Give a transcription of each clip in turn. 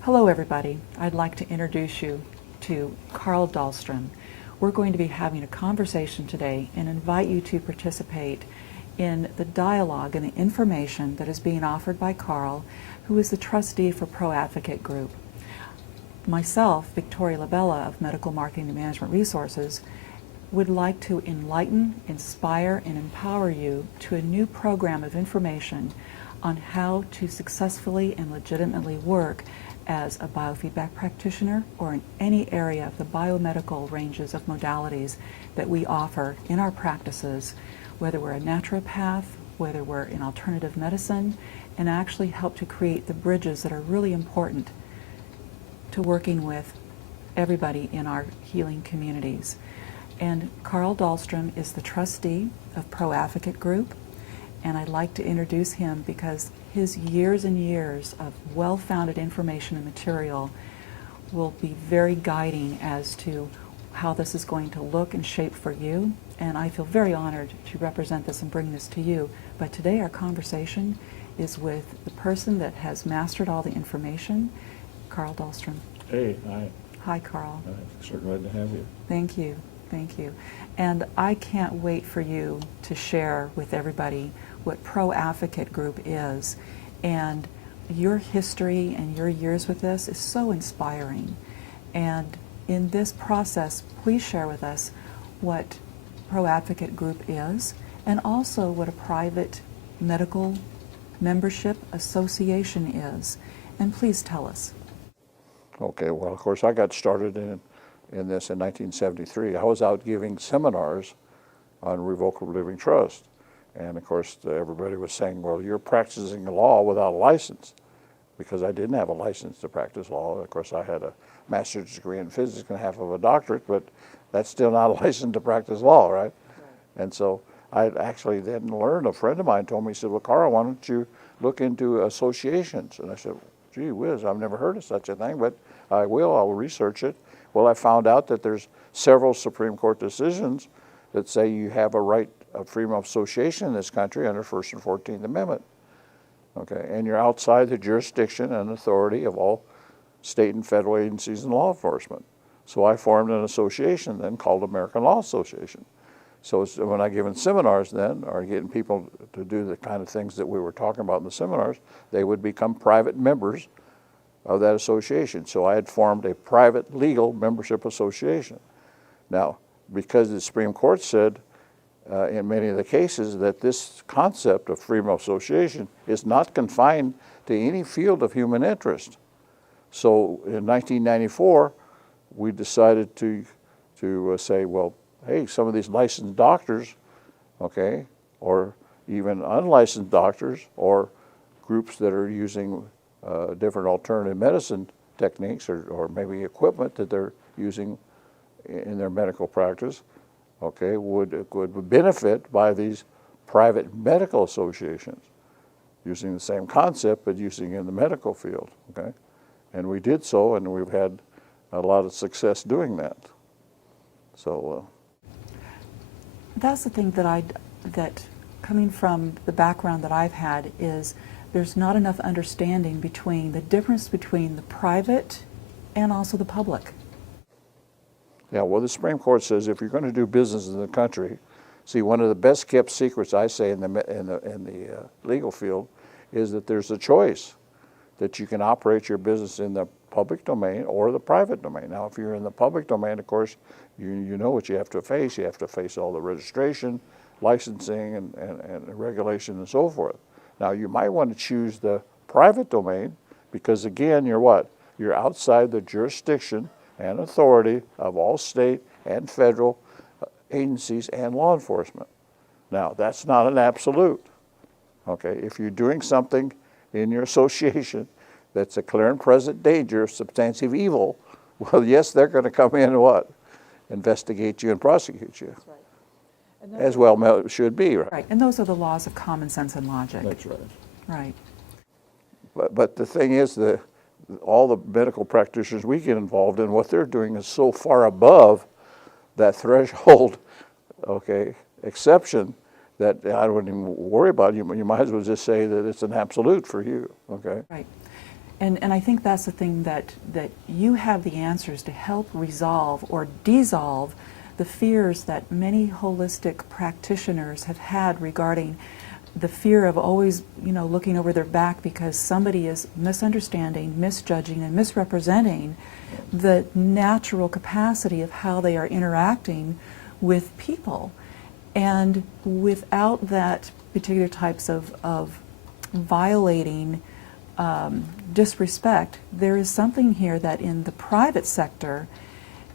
Hello everybody. I'd like to introduce you to Carl Dahlstrom. We're going to be having a conversation today and invite you to participate in the dialogue and the information that is being offered by Carl, who is the trustee for ProAdvocate Group. Myself, Victoria Labella of Medical Marketing and Management Resources, would like to enlighten, inspire, and empower you to a new program of information on how to successfully and legitimately work as a biofeedback practitioner or in any area of the biomedical ranges of modalities that we offer in our practices, whether we're a naturopath, whether we're in alternative medicine, and actually help to create the bridges that are really important to working with everybody in our healing communities. And Carl Dahlstrom is the trustee of ProAdvocate Group, and I'd like to introduce him because his years and years of well-founded information and material will be very guiding as to how this is going to look and shape for you. And I feel very honored to represent this and bring this to you. But today our conversation is with the person that has mastered all the information, Carl Dahlstrom. Hey, hi. Hi, Carl. So glad to have you. Thank you. Thank you. And I can't wait for you to share with everybody what ProAdvocate Group is. And your history and your years with this is so inspiring. And in this process, please share with us what ProAdvocate Group is and also what a private medical membership association is. And please tell us. Okay, well, of course, I got started in this in 1973. I was out giving seminars on revocable living trust. And of course, everybody was saying, well, you're practicing law without a license, because I didn't have a license to practice law. Of course, I had a master's degree in physics and half of a doctorate, but that's still not a license to practice law, right? And so I actually then learned, a friend of mine told me, he said, well, Carl, why don't you look into associations? And I said, gee whiz, I've never heard of such a thing, but I will, I'll research it. Well, I found out that there's several Supreme Court decisions that say you have a right of freedom of association in this country under First and 14th Amendment. Okay, and you're outside the jurisdiction and authority of all state and federal agencies and law enforcement. So I formed an association then called American Law Association. So when I given seminars then, or getting people to do the kind of things that we were talking about in the seminars, they would become private members of that association. So I had formed a private legal membership association. Now, because the Supreme Court said in many of the cases that this concept of freedom of association is not confined to any field of human interest. So in 1994, we decided to say, well, hey, some of these licensed doctors, okay, or even unlicensed doctors, or groups that are using different alternative medicine techniques or maybe equipment that they're using in their medical practice, okay, would benefit by these private medical associations using the same concept but using it in the medical field, okay? And we did so, and we've had a lot of success doing that. So That's the thing that coming from the background that I've had is there's not enough understanding between the difference between the private and also the public. yeah, well, the Supreme Court says if you're going to do business in the country, see, one of the best kept secrets I say in the legal field is that there's a choice that you can operate your business in the public domain or the private domain. Now, if you're in the public domain, of course, you know what you have to face. You have to face all the registration, licensing, and regulation and so forth. Now, you might want to choose the private domain because, again, you're what? You're outside the jurisdiction and authority of all state and federal agencies and law enforcement. Now, that's not an absolute. Okay, if you're doing something in your association that's a clear and present danger of substantive evil, well, yes, they're going to come in and what? Investigate you and prosecute you. That's right. And as well it should be, right? Right, and those are the laws of common sense and logic. That's right. Right. But the thing is, all the medical practitioners we get involved in, what they're doing is so far above that threshold, okay, exception, that I wouldn't even worry about it. You might as well just say that it's an absolute for you, okay? Right. And I think that's the thing that you have the answers to help resolve or dissolve the fears that many holistic practitioners have had regarding the fear of always, looking over their back because somebody is misunderstanding, misjudging, and misrepresenting the natural capacity of how they are interacting with people. And without that particular types of violating disrespect, there is something here that in the private sector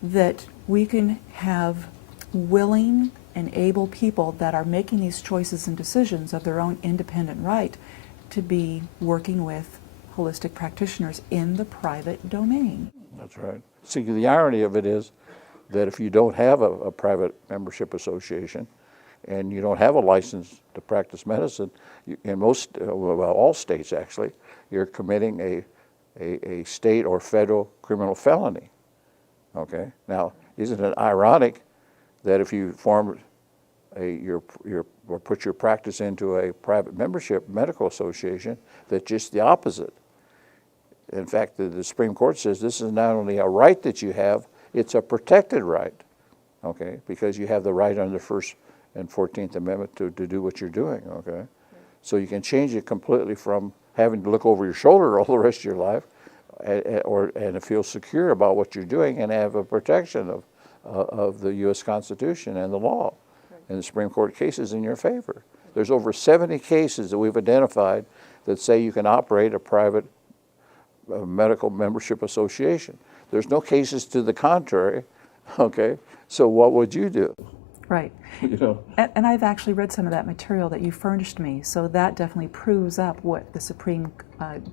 that we can have willing and able people that are making these choices and decisions of their own independent right to be working with holistic practitioners in the private domain. That's right. See, the irony of it is that if you don't have a private membership association and you don't have a license to practice medicine, in most, all states actually, you're committing a state or federal criminal felony. Okay. Now, isn't it ironic that if you form or put your practice into a private membership medical association, that just the opposite? In fact, the Supreme Court says this is not only a right that you have, it's a protected right. Okay, because you have the right under the First and 14th Amendment to do what you're doing. Okay, so you can change it completely from having to look over your shoulder all the rest of your life, and to feel secure about what you're doing and have a protection of the U.S. Constitution and the law, and the Supreme Court cases in your favor. There's over 70 cases that we've identified that say you can operate a private medical membership association. There's no cases to the contrary. Okay, so what would you do? Right. And I've actually read some of that material that you furnished me, so that definitely proves up what the Supreme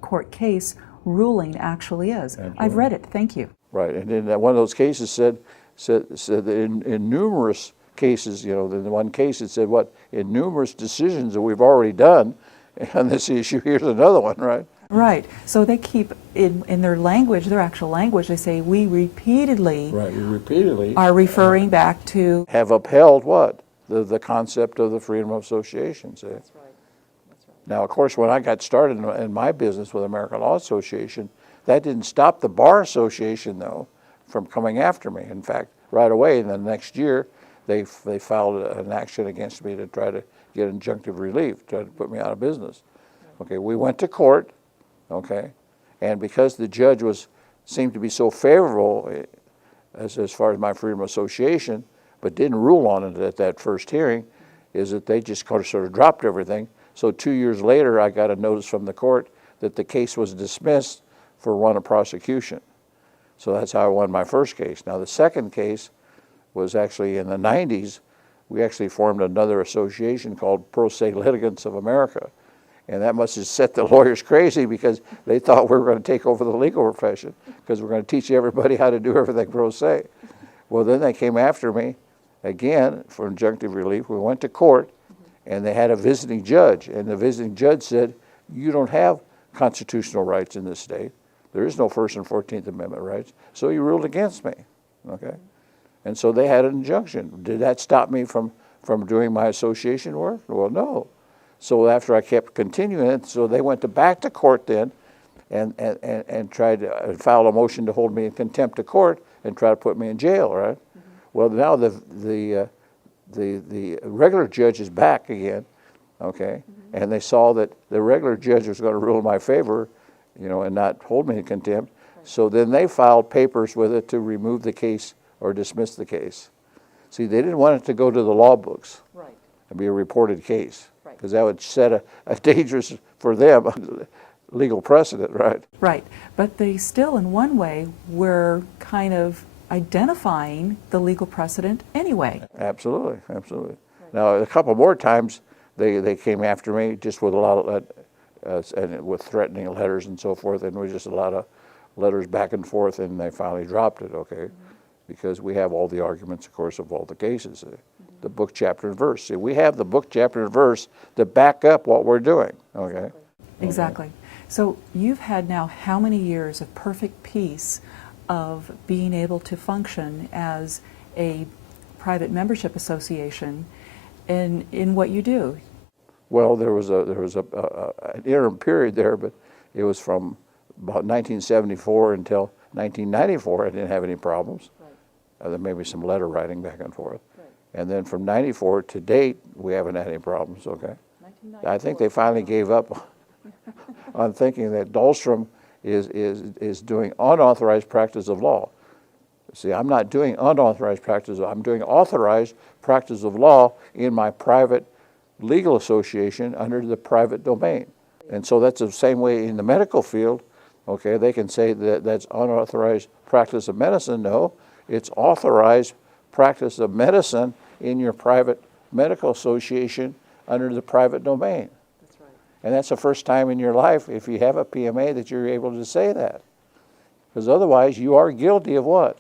Court case ruling actually is. Absolutely. I've read it. Thank you. Right, and then one of those cases said that in numerous cases, in one case it said in numerous decisions that we've already done on this issue, here's another one, right? Right. So they keep in their language, their actual language, they say we repeatedly are referring back to have upheld what? The concept of the freedom of association. See? That's right. That's right. Now, of course, when I got started in my business with American Law Association, that didn't stop the Bar Association, though, from coming after me. In fact, right away in the next year, they filed an action against me to try to get injunctive relief, try to put me out of business. Okay, we went to court. Okay, and because the judge seemed to be so favorable as far as my freedom of association, but didn't rule on it at that first hearing, is that they just sort of dropped everything. So 2 years later, I got a notice from the court that the case was dismissed for run of prosecution. So that's how I won my first case. Now the second case was actually in the 90s. We actually formed another association called Pro Se Litigants of America. And that must have set the lawyers crazy because they thought we were going to take over the legal profession because we're going to teach everybody how to do everything pro se. Well, then they came after me again for injunctive relief. We went to court, and they had a visiting judge. And the visiting judge said, you don't have constitutional rights in this state. There is no First and 14th Amendment rights. So he ruled against me. Okay? And so they had an injunction. Did that stop me from doing my association work? Well, no. So after I kept continuing it, so they went back to court then and tried to file a motion to hold me in contempt of court and try to put me in jail, right? Mm-hmm. Well, now the regular judge is back again, okay? Mm-hmm. And they saw that the regular judge was going to rule in my favor, and not hold me in contempt. Right. So then they filed papers with it to remove the case or dismiss the case. See, they didn't want it to go to the law books. Right. And be a reported case. Because that would set a dangerous, for them, legal precedent, right? Right. But they still, in one way, were kind of identifying the legal precedent anyway. Absolutely, absolutely. Right. Now, a couple more times, they came after me just with a lot of, and with threatening letters and so forth, and it was just a lot of letters back and forth, and they finally dropped it, okay? Mm-hmm. Because we have all the arguments, of course, of all the cases. The book, chapter, and verse. See, we have the book, chapter, and verse to back up what we're doing, okay? Exactly. So you've had now how many years of perfect peace of being able to function as a private membership association in what you do? Well, there was an interim period there, but it was from about 1974 until 1994, I didn't have any problems. Right. There may be some letter writing back and forth. Right. And then from 94 to date, we haven't had any problems, okay? I think they finally gave up on thinking that Dahlstrom is doing unauthorized practice of law. See, I'm not doing unauthorized practice, I'm doing authorized practice of law in my private legal association under the private domain. And so that's the same way in the medical field, okay? They can say that that's unauthorized practice of medicine. No, it's authorized practice of medicine in your private medical association under the private domain. That's right. And that's the first time in your life, if you have a PMA, that you're able to say that. Because otherwise, you are guilty of what?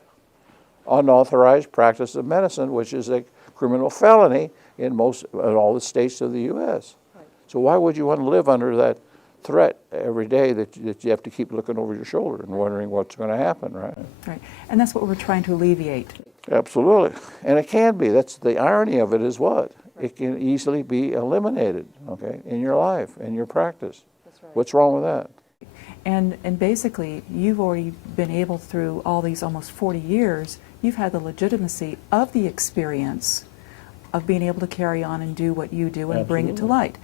Unauthorized practice of medicine, which is a criminal felony in all the states of the U.S. Right. So why would you want to live under that threat every day that you have to keep looking over your shoulder and wondering what's going to happen, right? Right. And that's what we're trying to alleviate. Absolutely. And it can be. That's the irony of it is what? It can easily be eliminated, okay, in your life, in your practice. That's right. What's wrong with that? And basically, you've already been able, through all these almost 40 years, you've had the legitimacy of the experience of being able to carry on and do what you do and bring it to light.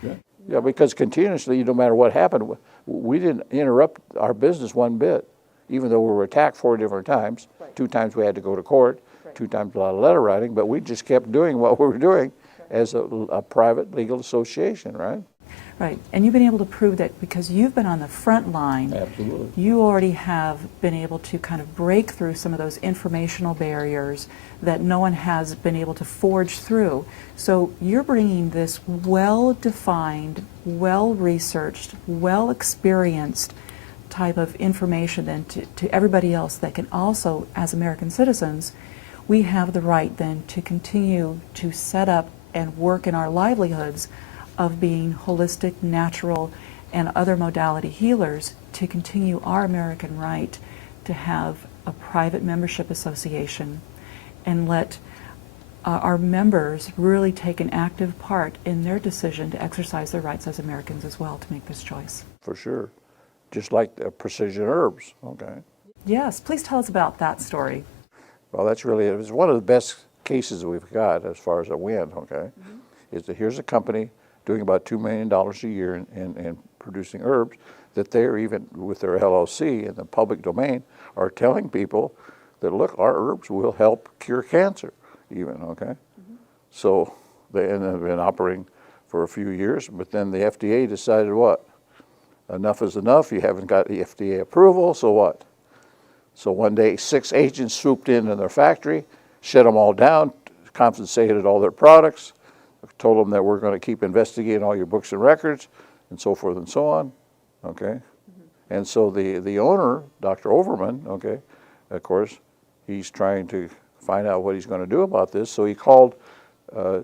Yeah, because continuously, no matter what happened, we didn't interrupt our business one bit, even though we were attacked 4 different times. Right. 2 times we had to go to court, Right. 2 times a lot of letter writing, but we just kept doing what we were doing as a private legal association, right? Right. And you've been able to prove that because you've been on the front line. Absolutely. You already have been able to kind of break through some of those informational barriers that no one has been able to forge through. So you're bringing this well-defined, well-researched, well-experienced type of information then to everybody else that can also, as American citizens, we have the right then to continue to set up and work in our livelihoods of being holistic, natural, and other modality healers to continue our American right to have a private membership association and let our members really take an active part in their decision to exercise their rights as Americans as well to make this choice. For sure. Just like the precision herbs, okay? Yes, please tell us about that story. Well, that's really, it's one of the best cases we've got as far as a win, okay? Is that here's a company doing about $2 million a year in producing herbs that they're even, with their LLC in the public domain, are telling people that, look, our herbs will help cure cancer even, okay? So they've been operating for a few years, but then the FDA decided what? Enough is enough, you haven't got the FDA approval, so what? So one day 6 agents swooped in their factory, shut them all down, confiscated all their products, told them that we're going to keep investigating all your books and records, and so forth and so on, okay? And so the owner, Dr. Overman, okay, of course, he's trying to find out what he's going to do about this, so he called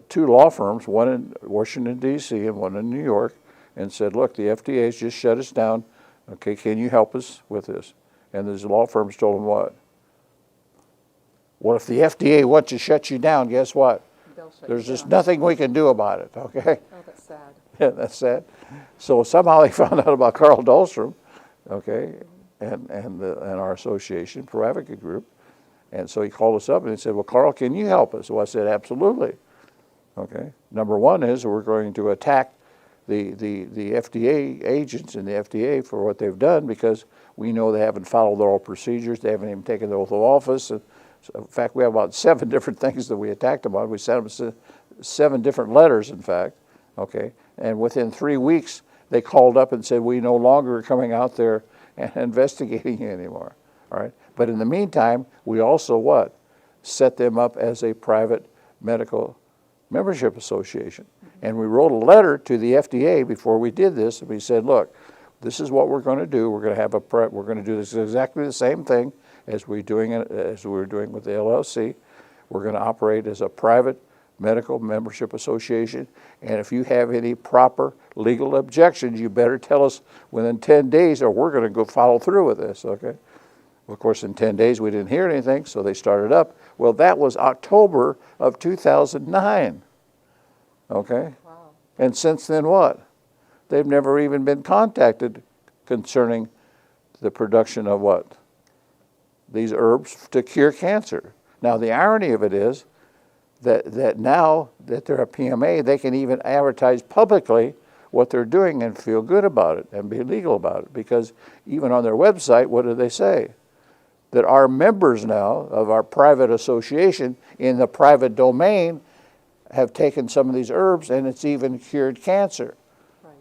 2 law firms, one in Washington, D.C. and one in New York, and said, look, the FDA has just shut us down, okay, can you help us with this? And these law firms told him what? Well, if the FDA wants to shut you down, guess what? There's just nothing we can do about it, okay? Oh, that's sad. Yeah, that's sad. So somehow they found out about Carl Dahlstrom, okay, and our association, ProAdvocate group. And so he called us up and he said, well, Carl, can you help us? So I said, absolutely. Okay. Number one is we're going to attack the FDA agents in the FDA for what they've done because we know they haven't followed all procedures. They haven't even taken the oath of office. And so in fact, we have about 7 different things that we attacked them on. We sent them 7 different letters, in fact. Okay. And within 3 weeks, they called up and said, we no longer are coming out there and investigating you anymore. All right. But in the meantime, we also what? Set them up as a private medical membership association. And we wrote a letter to the FDA before we did this, and we said, look, this is what we're going to do. We're going to have we're going to do this exactly the same thing as we were doing with the LLC. We're going to operate as a private medical membership association, and if you have any proper legal objections, you better tell us within 10 days or we're going to go follow through with this, okay? Well, of course, in 10 days we didn't hear anything, so they started up. Well, that was October of 2009, okay? Wow. And since then what? They've never even been contacted concerning the production of what? These herbs to cure cancer. Now, the irony of it is that now that they're a PMA, they can even advertise publicly what they're doing and feel good about it and be legal about it. Because even on their website, what do they say? That our members now of our private association in the private domain have taken some of these herbs and it's even cured cancer. Right.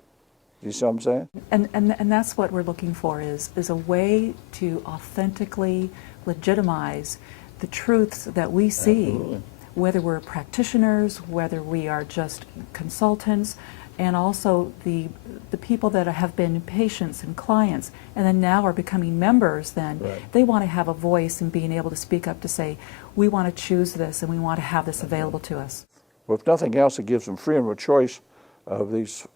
You see what I'm saying? And that's what we're looking for is a way to authentically legitimize the truths that we see, Absolutely. whether we're practitioners, whether we are just consultants, and also the people that have been patients and clients and then now are becoming members then. Right. They want to have a voice and being able to speak up to say, we want to choose this and we want to have this available to us. Well, if nothing else, it gives them freedom of choice of these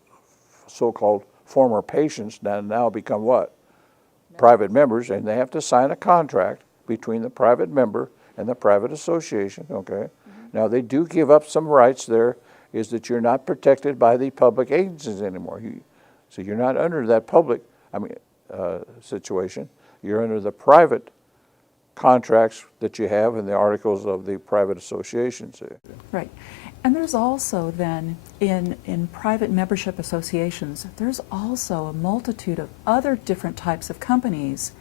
so-called former patients that now become what? Private members, and they have to sign a contract between the private member and the private association, okay? Now, they do give up some rights there, is that you're not protected by the public agencies anymore. So you're not under that public, situation. You're under the private contracts that you have in the articles of the private associations. Right. And there's also then, in private membership associations, there's also a multitude of other different types of companies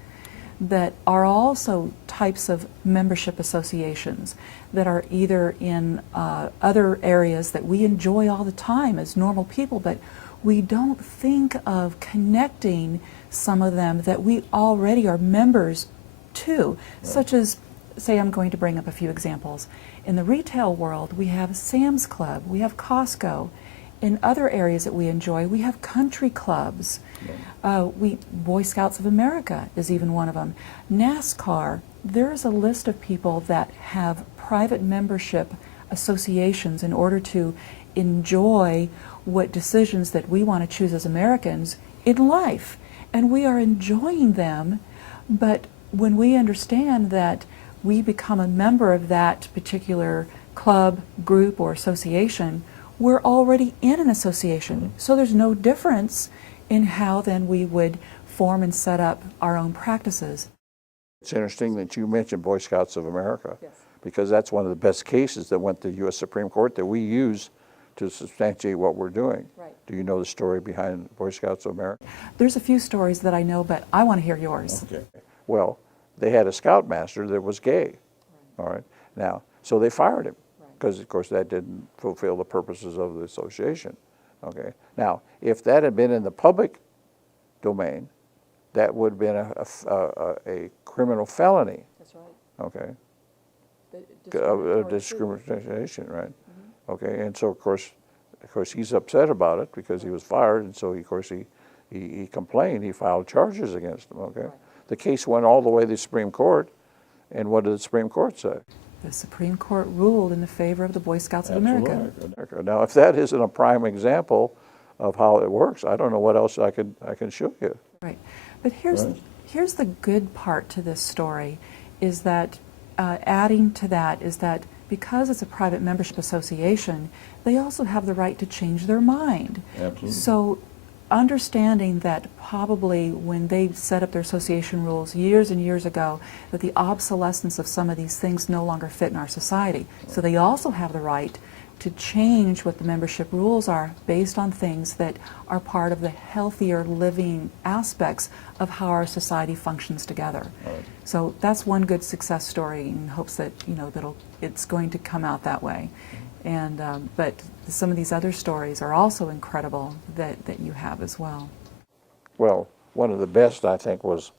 that are also types of membership associations that are either in other areas that we enjoy all the time as normal people, but we don't think of connecting some of them that we already are members to, such as, say, I'm going to bring up a few examples. In the retail world, we have Sam's Club, we have Costco. In other areas that we enjoy, we have country clubs. Boy Scouts of America is even one of them. NASCAR, there's a list of people that have private membership associations in order to enjoy what decisions that we want to choose as Americans in life. And we are enjoying them, but when we understand that we become a member of that particular club, group, or association, we're already in an association. So there's no difference in how then we would form and set up our own practices. It's interesting that you mentioned Boy Scouts of America, Yes. because that's one of the best cases that went to the U.S. Supreme Court that we use to substantiate what we're doing. Right. Do you know the story behind Boy Scouts of America? There's a few stories that I know, but I want to hear yours. Okay. Well, they had a scoutmaster that was gay. All right. Now, so they fired him because, of course, that didn't fulfill the purposes of the association. Okay. Now, if that had been in the public domain, that would have been a criminal felony. That's right. Okay. Discriminatory Discrimination, right? Okay. And so, of course, he's upset about it because he was fired, and so, of course, he complained. He filed charges against him. Okay. Right. The case went all the way to the Supreme Court, and what did the Supreme Court say? The Supreme Court ruled in the favor of the Boy Scouts of America. Absolutely. Now, if that isn't a prime example of how it works, I don't know what else I can show you. Right. But here's the good part to this story, is that adding to that is that because it's a private membership association, they also have the right to change their mind. Absolutely. So understanding that probably when they set up their association rules years and years ago, that the obsolescence of some of these things no longer fit in our society. So they also have the right to change what the membership rules are based on things that are part of the healthier living aspects of how our society functions together. Right. So that's one good success story in hopes that, it's going to come out that way. And but some of these other stories are also incredible that you have as well. Well, one of the best, I think, was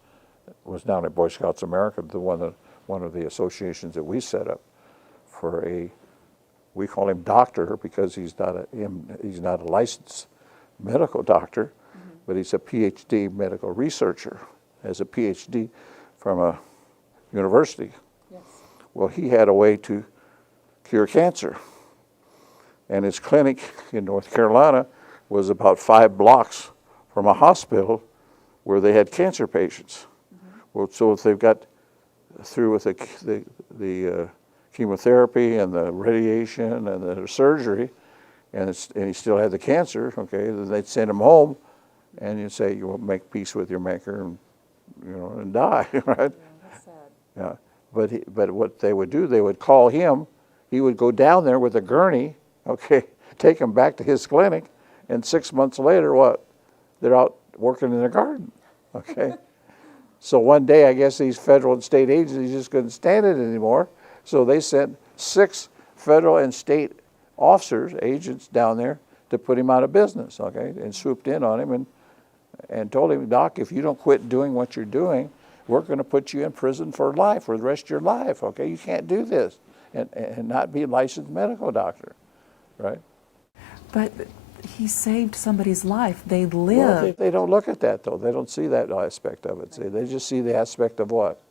down at Boy Scouts of America, one of the associations that we set up for we call him doctor because he's not a licensed medical doctor, but he's a PhD medical researcher, has a PhD from a university. Yes. Well, he had a way to cure cancer. And his clinic in North Carolina was about 5 blocks from a hospital where they had cancer patients. Well, so if they've got through with the chemotherapy and the radiation and the surgery, and he still had the cancer, okay, then they'd send him home, and you'd say, you will make peace with your maker and and die, right? Yeah, that's sad. Yeah, but what they would do, they would call him. He would go down there with a gurney, okay, take him back to his clinic, and 6 months later, what? They're out working in their garden, okay. So one day, I guess these federal and state agencies just couldn't stand it anymore, so they sent 6 federal and state officers, agents down there to put him out of business, okay, and swooped in on him and told him, Doc, if you don't quit doing what you're doing, we're going to put you in prison for life, for the rest of your life, okay? You can't do this and not be a licensed medical doctor, right? But he saved somebody's life. They Well, lived. they don't look at that, though. They don't see that aspect of it. See, they just see the aspect of what?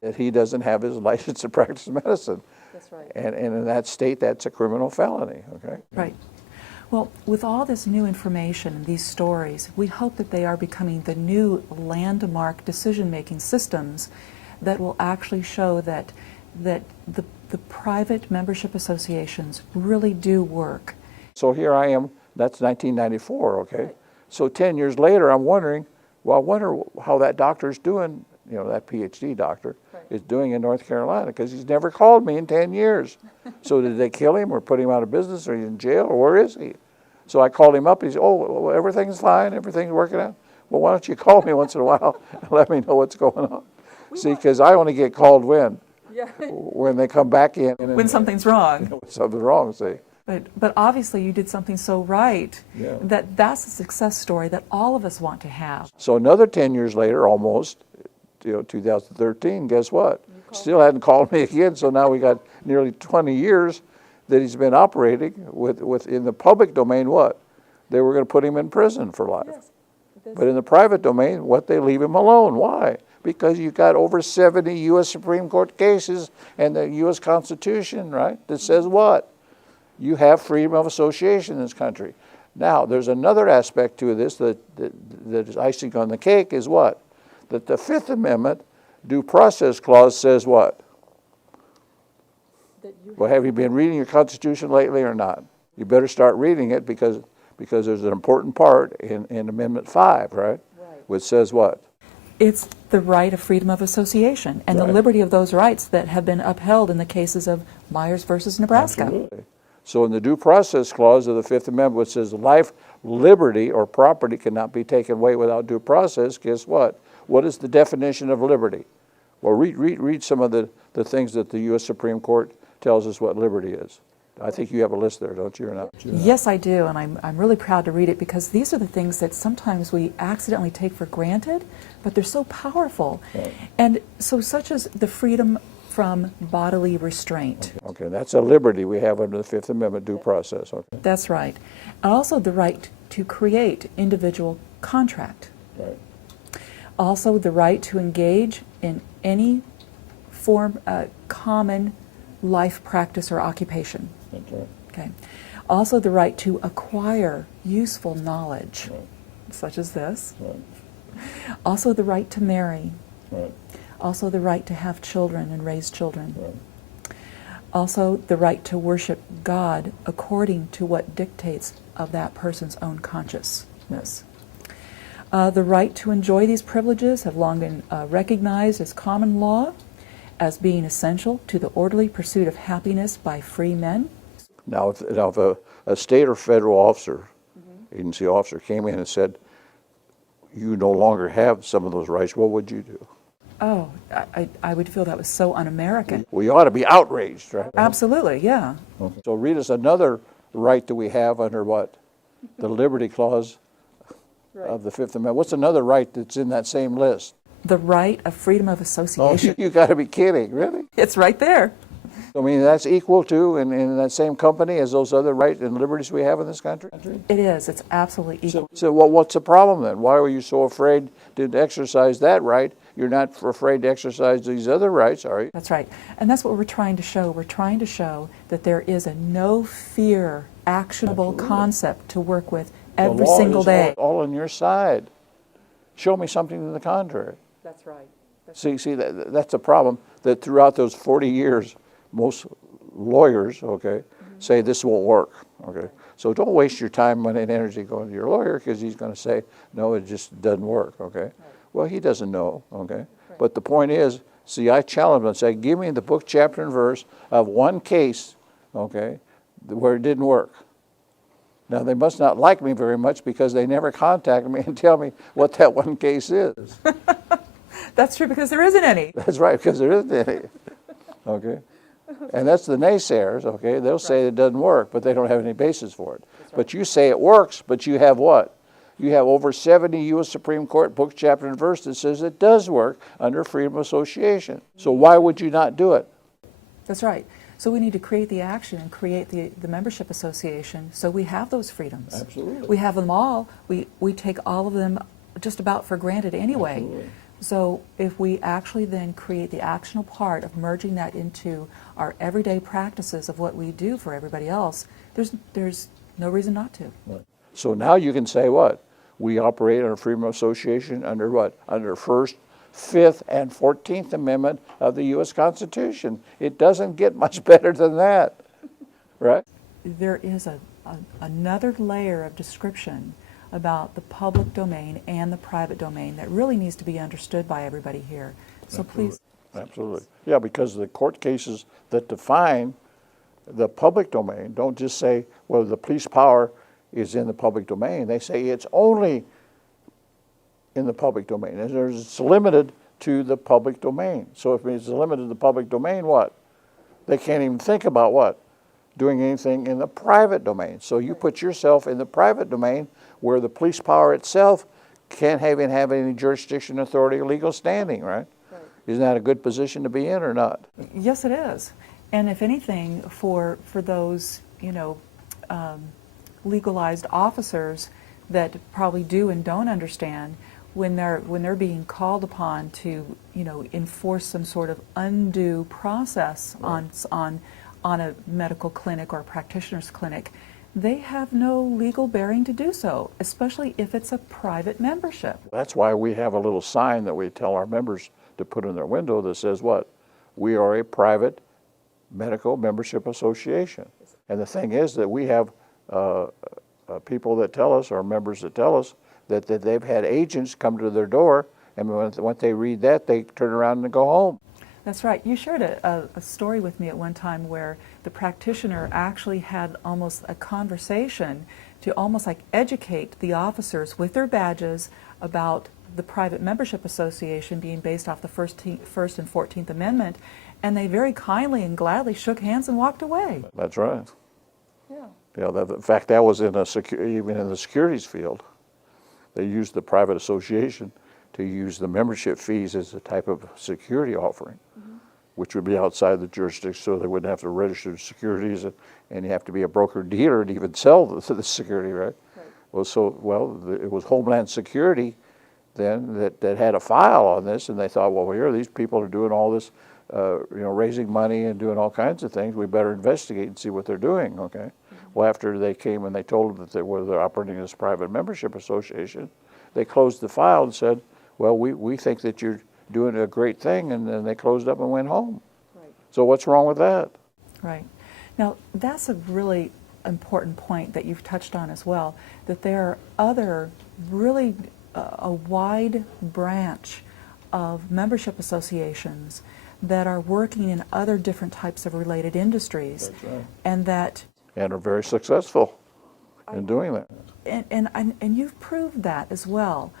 That he doesn't have his license to practice medicine. That's right. And in that state, that's a criminal felony, okay? Right. Well, with all this new information and these stories, we hope that they are becoming the new landmark decision-making systems that will actually show that the private membership associations really do work. So here I am, that's 1994, okay? Right. So 10 years later, I'm wondering, well, I wonder how that doctor's doing, that PhD doctor is doing in North Carolina, because he's never called me in 10 years. So did they kill him or put him out of business, or he's in jail, or where is he? So I called him up, and he said, oh, well, everything's fine, everything's working out. Well, why don't you call me once in a while and let me know what's going on? See, because I only get called when? Yeah. When they come back in. When something's wrong. Something's wrong, see. But obviously you did something so right that's a success story that all of us want to have. So another 10 years later, almost, 2013, guess what? Still hadn't called me again, so now we got nearly 20 years that he's been operating with in the public domain, what? They were going to put him in prison for life. Yes. But in the private domain, what? They leave him alone. Why? Because you've got over 70 U.S. Supreme Court cases and the U.S. Constitution, right, that says what? You have freedom of association in this country. Now, there's another aspect to this that is icing on the cake is what? That the Fifth Amendment due process clause says what? Well, have you been reading your Constitution lately or not? You better start reading it because there's an important part in Amendment 5, right? Which says what? It's the right of freedom of association and the liberty of those rights that have been upheld in the cases of Myers versus Nebraska. Absolutely. So in the due process clause of the Fifth Amendment, which says life, liberty, or property cannot be taken away without due process, guess what? What is the definition of liberty? Well, read some of the things that the U.S. Supreme Court tells us what liberty is. I think you have a list there, don't you, or not? Yes, I do, and I'm really proud to read it because these are the things that sometimes we accidentally take for granted, but they're so powerful. Right. And so such as the freedom from bodily restraint. Okay, that's a liberty we have under the Fifth Amendment due process. Okay. That's right. And also the right to create individual contract. Right. Also the right to engage in any form, common life practice or occupation. That's right. Okay. Also the right to acquire useful knowledge, such as this. Right. Also the right to marry. Right. Also the right to have children and raise children. Right. Also the right to worship God according to what dictates of that person's own consciousness. The right to enjoy these privileges have long been recognized as common law, as being essential to the orderly pursuit of happiness by free men. Now, if a state or federal officer, agency officer, came in and said, you no longer have some of those rights, what would you do? Oh, I would feel that was so un-American. We ought to be outraged, right? Absolutely, yeah. Okay. So read us another right that we have under what? The Liberty Clause of the Fifth Amendment. What's another right that's in that same list? The right of freedom of association. Oh, you got to be kidding, really? It's right there. I mean, that's equal to, in that same company, as those other rights and liberties we have in this country? It is. It's absolutely equal. So what's the problem then? Why are you so afraid to exercise that right? You're not afraid to exercise these other rights, are you? That's right. And that's what we're trying to show. We're trying to show that there is a no-fear, actionable concept to work with every single day. All on your side. Show me something to the contrary. That's right. See, that's a problem, that throughout those 40 years, most lawyers, say this won't work, So don't waste your time, money, and energy going to your lawyer because he's going to say, no, it just doesn't work, Well, he doesn't know, okay? Right. But the point is, see, I challenge him and say, give me the book, chapter, and verse of one case, okay, where it didn't work. Now, they must not like me very much because they never contact me and tell me what that one case is. That's true, because there isn't any. That's right, because there isn't any, okay? And that's the naysayers, okay? They'll say it doesn't work, but they don't have any basis for it. Right. But you say it works, but you have what? You have over 70 U.S. Supreme Court book, chapter, and verse that says it does work under freedom of association. So why would you not do it? That's right. So we need to create the action and create the membership association so we have those freedoms. Absolutely. We have them all. We take all of them just about for granted anyway. Absolutely. So if we actually then create the actionable part of merging that into our everyday practices of what we do for everybody else, there's no reason not to. Right. So now you can say what? We operate under freedom of association under what? Under 1st, 5th, and 14th Amendment of the U.S. Constitution. It doesn't get much better than that, right? There is another layer of description about the public domain and the private domain that really needs to be understood by everybody here. So Absolutely. Please. Absolutely. Yeah, because the court cases that define the public domain don't just say, well, the police power is in the public domain. They say it's only in the public domain. And it's limited to the public domain. So if it's limited to the public domain, what? They can't even think about what? Doing anything in the private domain. So you put yourself in the private domain where the police power itself can't even have any jurisdiction, authority, or legal standing, right? Isn't that a good position to be in or not? Yes, it is. And if anything, for those, legalized officers that probably do and don't understand, when they're being called upon to, enforce some sort of undue process on a medical clinic or a practitioner's clinic, they have no legal bearing to do so, especially if it's a private membership. That's why we have a little sign that we tell our members to put in their window that says what? We are a private medical membership association. And the thing is that we have people that tell us, or members that tell us, that they've had agents come to their door, and when they read that, they turn around and go home. That's right. You shared a story with me at one time where the practitioner actually had almost a conversation to almost like educate the officers with their badges about the private membership association being based off the First and 14th Amendment, and they very kindly and gladly shook hands and walked away. That's right. Yeah. Yeah. In fact, that was even in the securities field. They used the private association to use the membership fees as a type of security offering, which would be outside the jurisdiction, so they wouldn't have to register securities, and you have to be a broker-dealer to even sell the security, right? Right. It was Homeland Security then that had a file on this, and they thought, well, here these people are doing all this, raising money and doing all kinds of things. We better investigate and see what they're doing, okay? Well, after they came and they told them that they're operating as a private membership association, they closed the file and said, well, we think that you're doing a great thing, and then they closed up and went home. Right. So what's wrong with that? Right. Now, that's a really important point that you've touched on as well, that there are other really a wide branch of membership associations that are working in other different types of related industries. That's right. And are very successful in doing that. And you've proved that as well.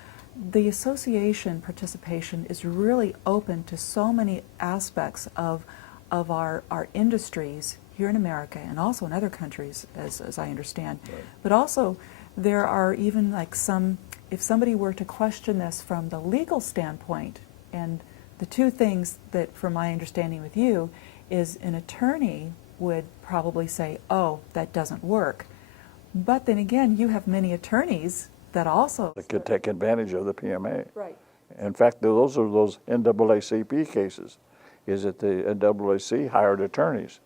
The association participation is really open to so many aspects of our industries here in America and also in other countries, as I understand. Right. But also, there are even if somebody were to question this from the legal standpoint, and the two things that, from my understanding with you, is an attorney would probably say, oh, that doesn't work. But then again, you have many attorneys that also could take advantage of the PMA. Right. In fact, those are those NAACP cases, is that the NAACP hired attorneys.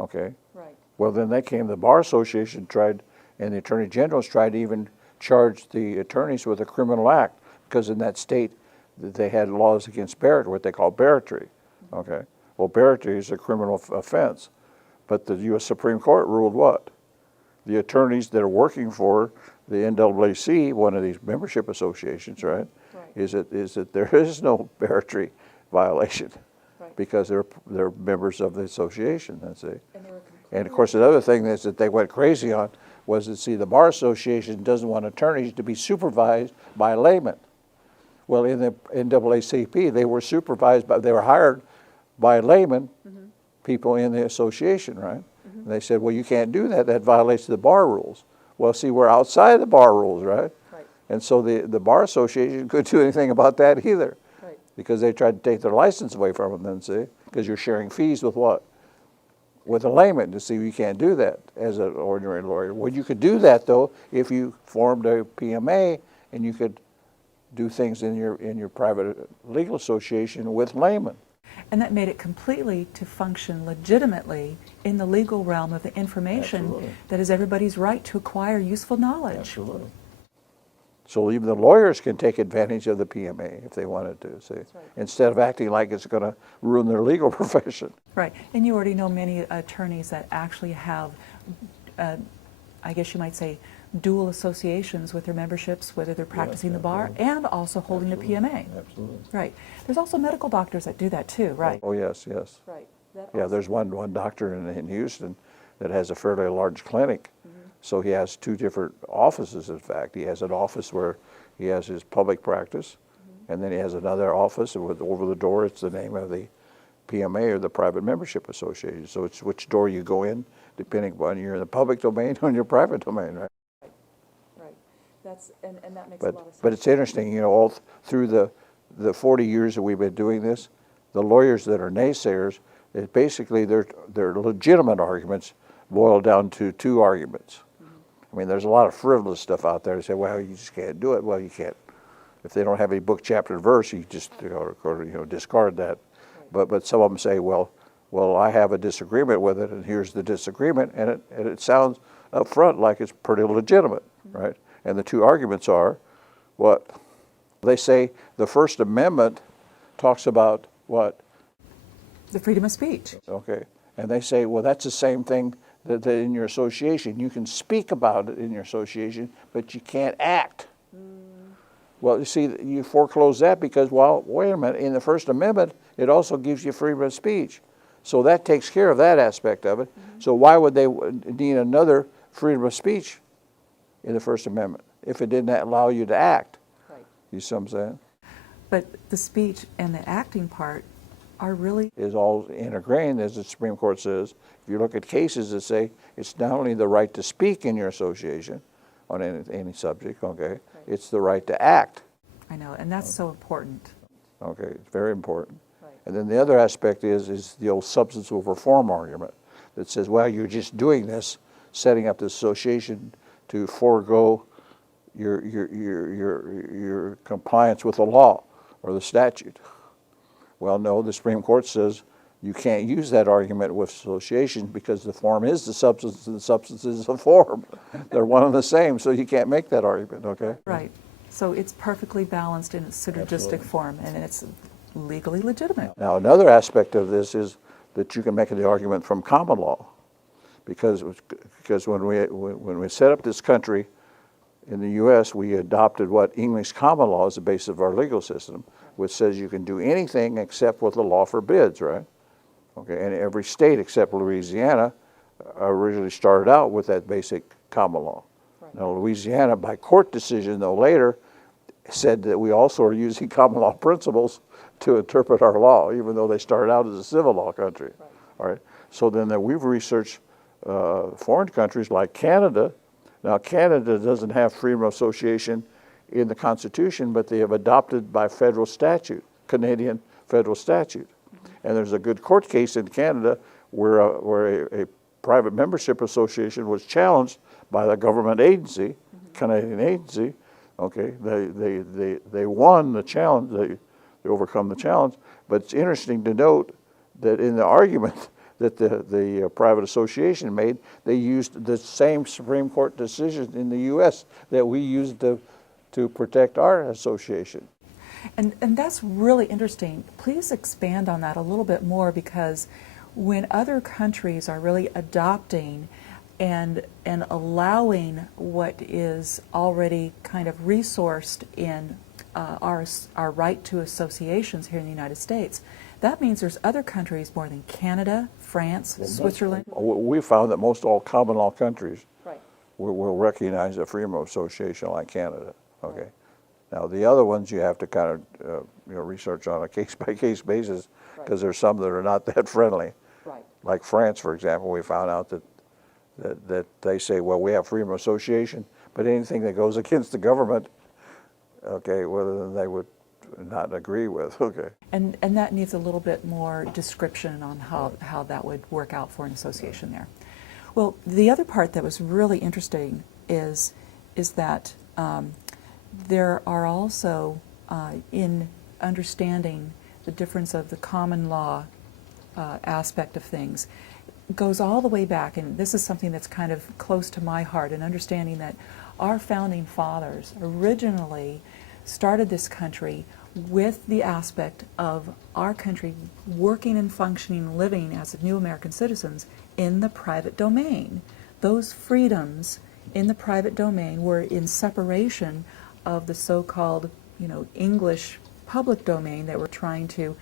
Okay. Right. Well, then the Bar Association tried, and the Attorney Generals tried to even charge the attorneys with a criminal act, because in that state they had laws against what they call barratry. Okay. Well, barratry is a criminal offense, but the U.S. Supreme Court ruled what? The attorneys that are working for the NAACP, one of these membership associations, right? Right. is that there is no barratry violation Right. because they're members of the association. That's it. And they were And of course, another thing is that they went crazy on was that, see, the Bar Association doesn't want attorneys to be supervised by laymen. Well, in the NAACP, they were supervised by, they were hired by laymen, people in the association, right? And they said, well, you can't do that. That violates the bar rules. Well, see, we're outside the bar rules, right? Right. And so the Bar Association couldn't do anything about that either. Right. Because they tried to take their license away from them then, see? Because you're sharing fees with what? With a layman. To see, you can't do that as an ordinary lawyer. Well, you could do that, though, if you formed a PMA and you could do things in your private legal association with laymen. And that made it completely to function legitimately in the legal realm of the information Absolutely. that is everybody's right to acquire useful knowledge. Absolutely. So even the lawyers can take advantage of the PMA if they wanted to, see, right. instead of acting like it's going to ruin their legal profession. Right. And you already know many attorneys that actually have, I guess you might say, dual associations with their memberships, whether they're practicing the bar and also holding the PMA. Absolutely. Right. There's also medical doctors that do that too, right? Oh, yes, yes. Right. Yeah, there's one doctor in Houston that has a fairly large clinic. So he has two different offices, in fact. He has an office where he has his public practice, and then he has another office with over the door, it's the name of the PMA or the Private Membership Association. So it's which door you go in, depending upon you're in the public domain or in your private domain, right? Right. That's, and that makes a lot of sense. But it's interesting, you know, all through the 40 years that we've been doing this, the lawyers that are naysayers, it basically their legitimate arguments boil down to two arguments. I mean, there's a lot of frivolous stuff out there. They say, well, you just can't do it. Well, you can't. If they don't have any book, chapter, and verse, you just discard that. Right. But some of them say, well, I have a disagreement with it, and here's the disagreement, and it sounds up front like it's pretty legitimate, right? And the two arguments are, what? They say the First Amendment talks about what? The freedom of speech. Okay. And they say, well, that's the same thing that in your association. You can speak about it in your association, but you can't act. Well, you see, you foreclose that because, well, wait a minute, in the First Amendment, it also gives you freedom of speech. So that takes care of that aspect of it. So why would they need another freedom of speech in the First Amendment if it didn't allow you to act? Right. You see what I'm saying? But the speech and the acting part are really... Is all ingrained, as the Supreme Court says. If you look at cases that say it's not only the right to speak in your association on any subject, okay, right. It's the right to act. I know, and that's so important. Okay, it's very important. Right. And then the other aspect is the old substance of reform argument that says, well, you're just doing this, setting up the association to forego your compliance with the law or the statute. Well, no, the Supreme Court says you can't use that argument with associations because the form is the substance and the substance is the form. They're one and the same, so you can't make that argument, okay? Right. So it's perfectly balanced in its synergistic form, and it's legally legitimate. Now, another aspect of this is that you can make the argument from common law, because when we set up this country in the U.S., we adopted what English common law is the basis of our legal system, which says you can do anything except what the law forbids, right? Okay, and every state except Louisiana originally started out with that basic common law. Right. Now, Louisiana, by court decision, though, later, said that we also are using common law principles to interpret our law, even though they started out as a civil law country. Right. All right. So then we've researched foreign countries like Canada. Now, Canada doesn't have freedom of association in the Constitution, but they have adopted by federal statute, Canadian federal statute. And there's a good court case in Canada where a private membership association was challenged by the government agency, Canadian agency. Okay, they won the challenge, they overcome the challenge. But it's interesting to note that in the argument that the private association made, they used the same Supreme Court decision in the U.S. that we used to protect our association. And that's really interesting. Please expand on that a little bit more, because when other countries are really adopting and allowing what is already kind of resourced in our right to associations here in the United States. That means there's other countries more than Canada, France, Switzerland. We found that most all common law countries Right. will recognize a freedom of association, like Canada. Okay. Now the other ones you have to kind of research on a case by case basis, because there's some that are not that friendly. Right. Like France, for example, we found out that they say, well, we have freedom of association, but anything that goes against the government, okay, well, then they would not agree with. Okay. And that needs a little bit more description on how that would work out for an association there. Well, the other part that was really interesting is that there are also, in understanding the difference of the common law aspect of things, goes all the way back, and this is something that's kind of close to my heart, and understanding that our founding fathers originally started this country with the aspect of our country working and functioning and living as new American citizens in the private domain. Those freedoms in the private domain were in separation of the so-called, English public domain that we're trying to,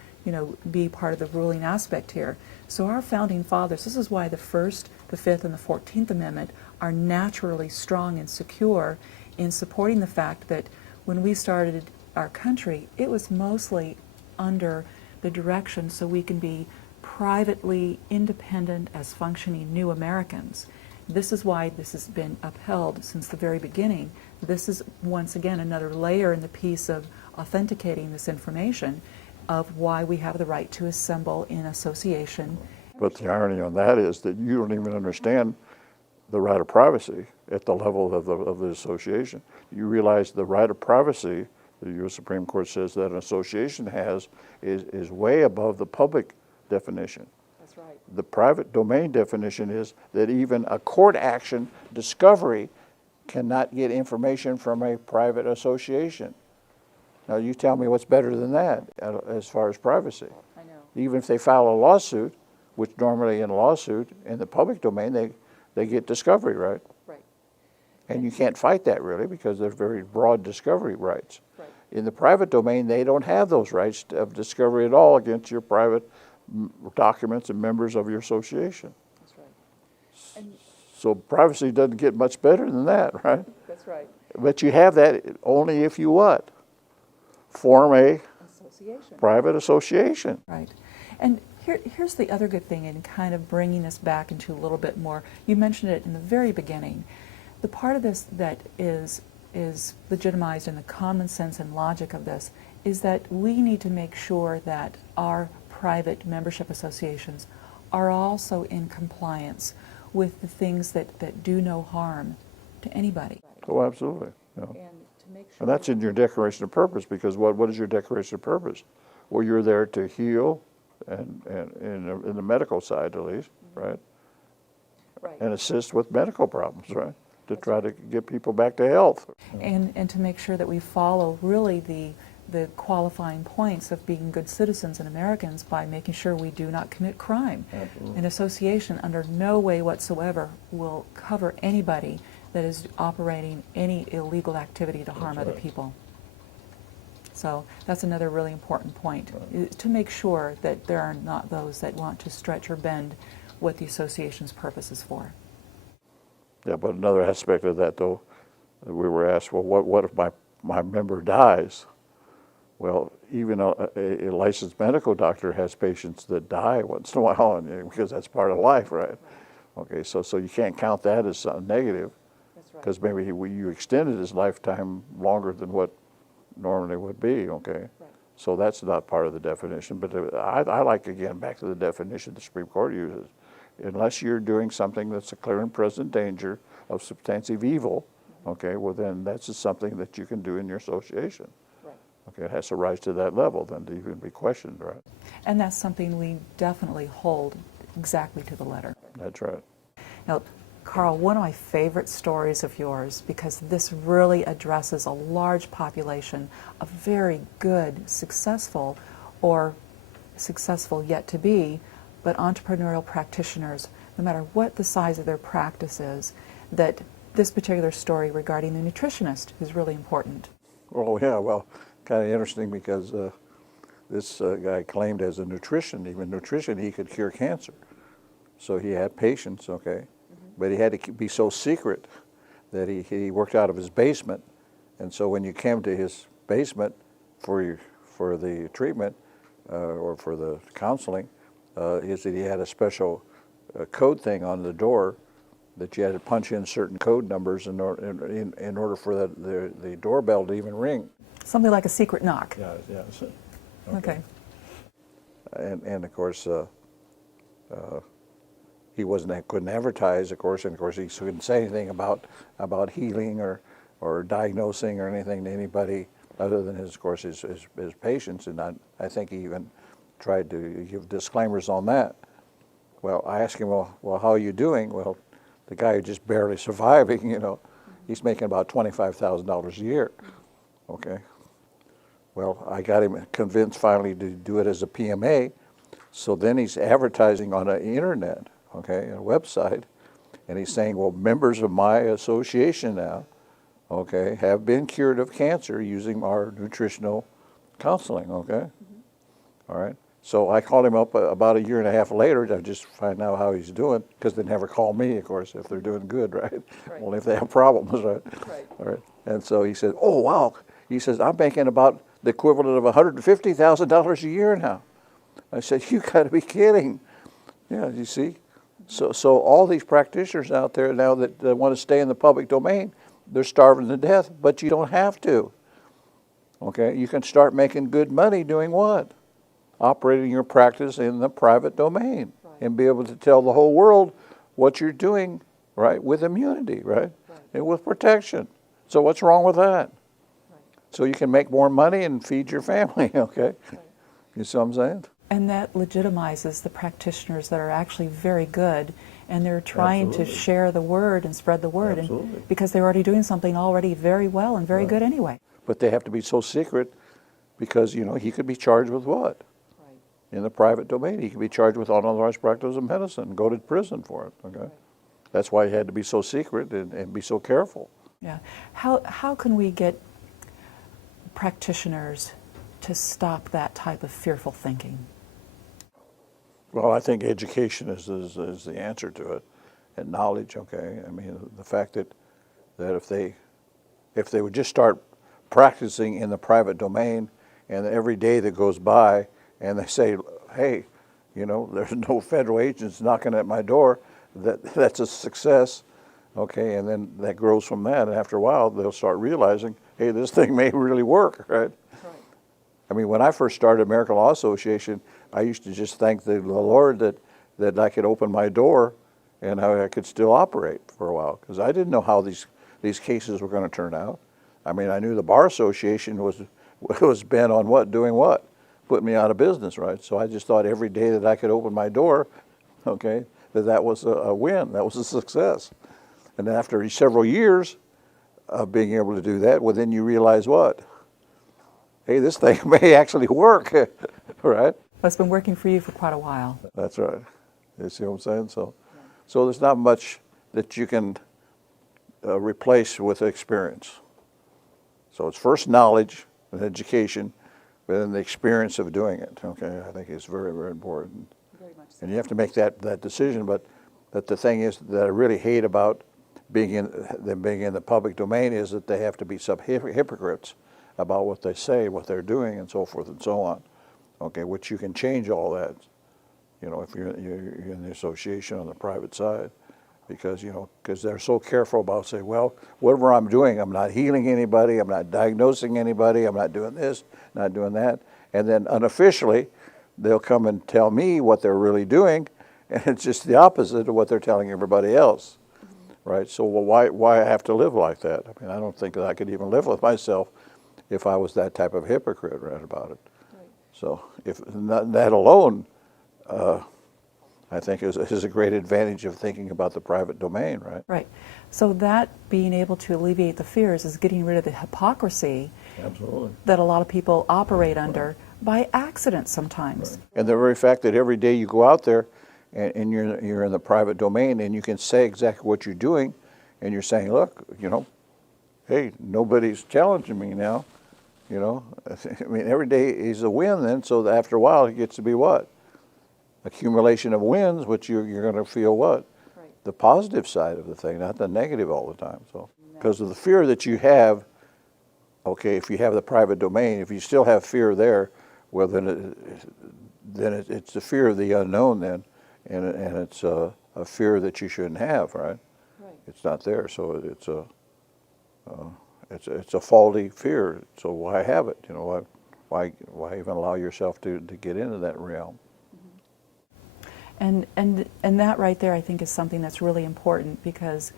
be part of the ruling aspect here. So our founding fathers, this is why the First, the Fifth, and the 14th Amendment are naturally strong and secure in supporting the fact that when we started our country, it was mostly under the direction so we can be privately independent as functioning new Americans. This is why this has been upheld since the very beginning. This is, once again, another layer in the piece of authenticating this information of why we have the right to assemble in association. But the irony on that is that you don't even understand the right of privacy at the level of the association. You realize the right of privacy, the U.S. Supreme Court says that an association has, is way above the public definition. That's right. The private domain definition is that even a court action discovery cannot get information from a private association. Now you tell me what's better than that as far as privacy. I know. Even if they file a lawsuit, which normally in a lawsuit, in the public domain, they get discovery, right? Right. And you can't fight that really, because they're very broad discovery rights. Right. In the private domain, they don't have those rights of discovery at all against your private documents and members of your association. That's right. And So privacy doesn't get much better than that, right? that's right. But you have that only if you what? Form a Association. private association. Right. And here's the other good thing in kind of bringing this back into a little bit more. You mentioned it in the very beginning. The part of this that is legitimized in the common sense and logic of this is that we need to make sure that our private membership associations are also in compliance with the things that do no harm to anybody. Oh, absolutely. Yeah. And to make sure And that's in your declaration of purpose, because what is your declaration of purpose? Well, you're there to heal, and in the medical side at least, right? right. And assist with medical problems, right? To try to get people back to health. And to make sure that we follow really the qualifying points of being good citizens and Americans by making sure we do not commit crime. Absolutely. An association under no way whatsoever will cover anybody that is operating any illegal activity to harm other people. So that's another really important point, is to make sure that there are not those that want to stretch or bend what the association's purpose is for. Yeah, but another aspect of that, though, we were asked, well, what if my member dies? Well, even a licensed medical doctor has patients that die once in a while, and, because that's part of life, right? Okay, so you can't count that as something negative, because maybe you extended his lifetime longer than what normally would be, okay? Right. So that's not part of the definition, but I like, again, back to the definition the Supreme Court uses. Unless you're doing something that's a clear and present danger of substantive evil, okay, well then that's just something that you can do in your association. Right. Okay, it has to rise to that level then to even be questioned, right? And that's something we definitely hold exactly to the letter. That's right. Now, Carl, one of my favorite stories of yours, because this really addresses a large population of very good, successful, or successful yet to be, but entrepreneurial practitioners no matter what the size of their practice is, that this particular story regarding the nutritionist is really important. Oh yeah, well, kind of interesting because this guy claimed as a nutrition, he could cure cancer. So he had patients, okay, but he had to be so secret that he worked out of his basement, and so when you came to his basement for the treatment or for the counseling, is that he had a special code thing on the door that you had to punch in certain code numbers in order for the doorbell to even ring. Something like a secret knock. Yeah, yeah. Okay. And of course, he couldn't advertise, of course, and of course he couldn't say anything about healing or diagnosing or anything to anybody other than his patients. And I think he even tried to give disclaimers on that. Well, I asked him, well, how are you doing? Well, the guy who's just barely surviving, he's making about $25,000 a year. Okay. Well, I got him convinced finally to do it as a PMA. So then he's advertising on the internet, okay, a website, and he's saying, well, members of my association now, okay, have been cured of cancer using our nutritional counseling, okay? All right. So I called him up about a year and a half later to just find out how he's doing, because they never call me, of course, if they're doing good, right? Only if they have problems, right? All right. And so he said, oh, wow. He says, I'm making about the equivalent of $150,000 a year now. I said, you got to be kidding. Yeah, you see? So all these practitioners out there now that want to stay in the public domain, they're starving to death, but you don't have to. Okay? You can start making good money doing what? Operating your practice in the private domain, and be able to tell the whole world what you're doing, right, with immunity, right, and with protection. So what's wrong with that? So you can make more money and feed your family, okay? You see what I'm saying? And that legitimizes the practitioners that are actually very good, and they're trying to share the word and spread the word, and because they're already doing something already very well and very good anyway. But they have to be so secret because, he could be charged with what? In the private domain, he could be charged with unauthorized practice of medicine and go to prison for it, okay? That's why he had to be so secret and be so careful. Yeah. How can we get practitioners to stop that type of fearful thinking? Well, I think education is the answer to it, and knowledge, okay? I mean, the fact that if they would just start practicing in the private domain, and every day that goes by, and they say, hey, there's no federal agents knocking at my door, that's a success, okay? And then that grows from that, and after a while, they'll start realizing, hey, this thing may really work, right? I mean, when I first started American Law Association, I used to just thank the Lord that I could open my door and how I could still operate for a while, because I didn't know how these cases were going to turn out. I mean, I knew the Bar Association was bent on doing what? Put me out of business, right? So I just thought every day that I could open my door, okay, that was a win, that was a success. And after several years of being able to do that, well, then you realize what? Hey, this thing may actually work, right? Well, it's been working for you for quite a while. That's right. You see what I'm saying? So there's not much that you can replace with experience. So it's first knowledge and education, but then the experience of doing it, okay, I think is very, very important. Very much so. And you have to make that decision, but the thing is that I really hate about being in the public domain is that they have to be some hypocrites about what they say, what they're doing, and so forth and so on. Okay, which you can change all that, if you're in the association on the private side, because they're so careful about saying, well, whatever I'm doing, I'm not healing anybody, I'm not diagnosing anybody, I'm not doing this, not doing that, and then unofficially, they'll come and tell me what they're really doing, and it's just the opposite of what they're telling everybody else, right? So, well, why I have to live like that? I mean, I don't think that I could even live with myself if I was that type of hypocrite right about it. Right. So, if that alone, I think is a great advantage of thinking about the private domain, right? Right. So that being able to alleviate the fears is getting rid of the hypocrisy that a lot of people operate under by accident sometimes. Right. And the very fact that every day you go out there and you're in the private domain, and you can say exactly what you're doing, and you're saying, look, hey, nobody's challenging me now, I mean, every day is a win then, so that after a while it gets to be what? Accumulation of wins, which you're going to feel what? Right. The positive side of the thing, not the negative all the time. So, because of the fear that you have, okay, if you have the private domain, if you still have fear there, well, then it's the fear of the unknown then, and it's a fear that you shouldn't have, right? Right. It's not there, so it's a faulty fear. So why have it? Why even allow yourself to get into that realm? And that right there, I think, is something that's really important, because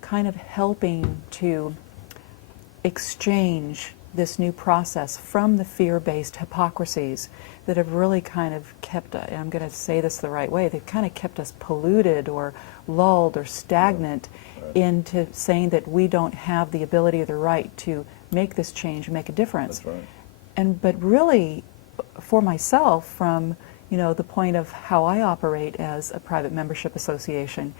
kind of helping to exchange this new process from the fear-based hypocrisies that have really kind of kept, I'm going to say this the right way, they've kind of kept us polluted or lulled or stagnant into saying that we don't have the ability or the right to make this change and make a difference. That's right. But really, for myself, from the point of how I operate as a private membership association,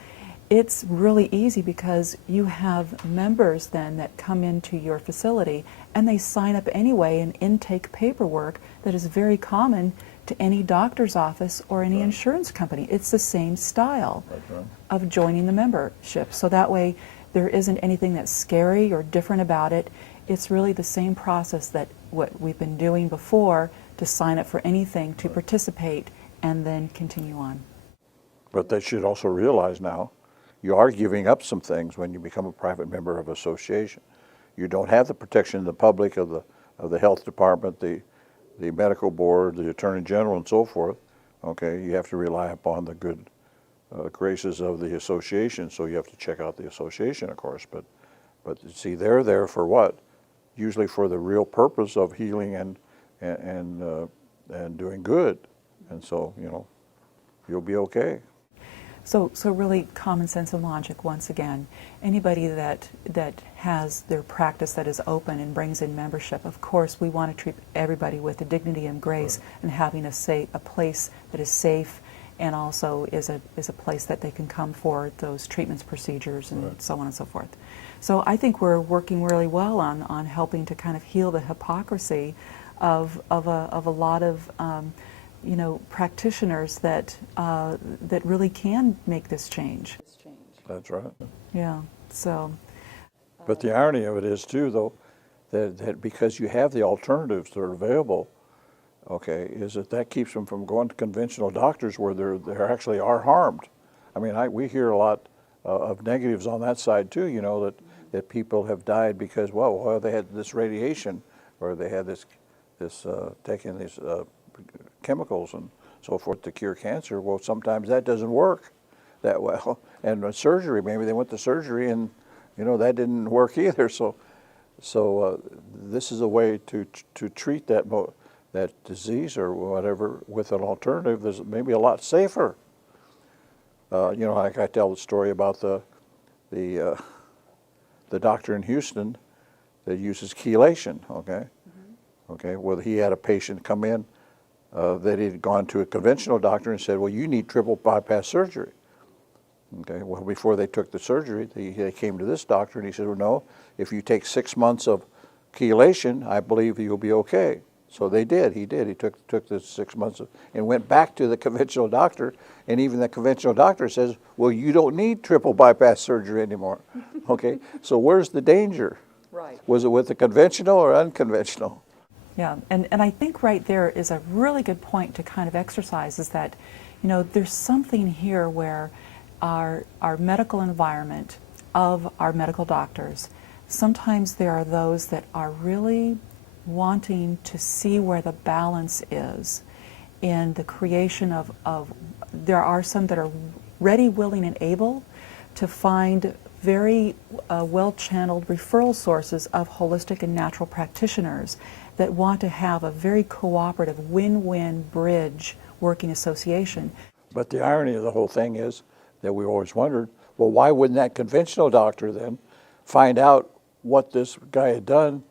it's really easy, because you have members then that come into your facility and they sign up anyway in intake paperwork that is very common to any doctor's office or any insurance company. It's the same style of joining the membership. So that way there isn't anything that's scary or different about it. It's really the same process that what we've been doing before, to sign up for anything, to participate, and then continue on. But they should also realize now, you are giving up some things when you become a private member of an association. You don't have the protection of the public, of the health department, the medical board, the attorney general, and so forth. Okay, you have to rely upon the good graces of the association. So you have to check out the association, of course. But see, they're there for what? Usually for the real purpose of healing and doing good. And so you'll be okay. So really common sense and logic once again. Anybody that has their practice that is open and brings in membership, of course we want to treat everybody with the dignity and grace, and having a place that is safe, and also is a place that they can come for those treatments, procedures, and so on and so forth. So I think we're working really well on helping to kind of heal the hypocrisy of a lot of practitioners that really can make this change. That's right. Yeah. So. But the irony of it is too, though, that because you have the alternatives that are available, okay, is that keeps them from going to conventional doctors where they actually are harmed. I mean, we hear a lot of negatives on that side too. That people have died because well they had this radiation, or they had this taking these chemicals and so forth to cure cancer. Well, sometimes that doesn't work that well. And surgery, maybe they went to surgery and that didn't work either. So this is a way to treat that disease or whatever with an alternative that's maybe a lot safer. Like I tell the story about the doctor in Houston that uses chelation. Okay, okay. Well, he had a patient come in that he'd gone to a conventional doctor and said, well, you need triple bypass surgery. Okay, well, before they took the surgery, they came to this doctor and he said, well, no, if you take 6 months of chelation, I believe you'll be okay. So they did. He did. He took the 6 months and went back to the conventional doctor, and even the conventional doctor says, well, you don't need triple bypass surgery anymore. Okay, so where's the danger? Right. Was it with the conventional or unconventional? Yeah, and I think right there is a really good point to kind of exercise, is that, there's something here where our medical environment of our medical doctors, sometimes there are those that are really wanting to see where the balance is in the creation of there are some that are ready, willing, and able to find very well-channeled referral sources of holistic and natural practitioners that want to have a very cooperative, win-win bridge working association. But the irony of the whole thing is that we always wondered, well, why wouldn't that conventional doctor then find out what this guy had done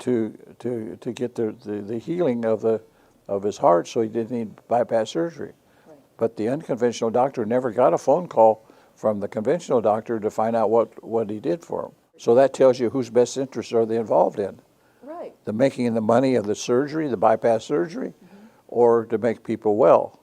to get the healing of his heart, so he didn't need bypass surgery? Right. But the unconventional doctor never got a phone call from the conventional doctor to find out what he did for him. So that tells you whose best interests are they involved in. Right. The making the money of the surgery, the bypass surgery, or to make people well.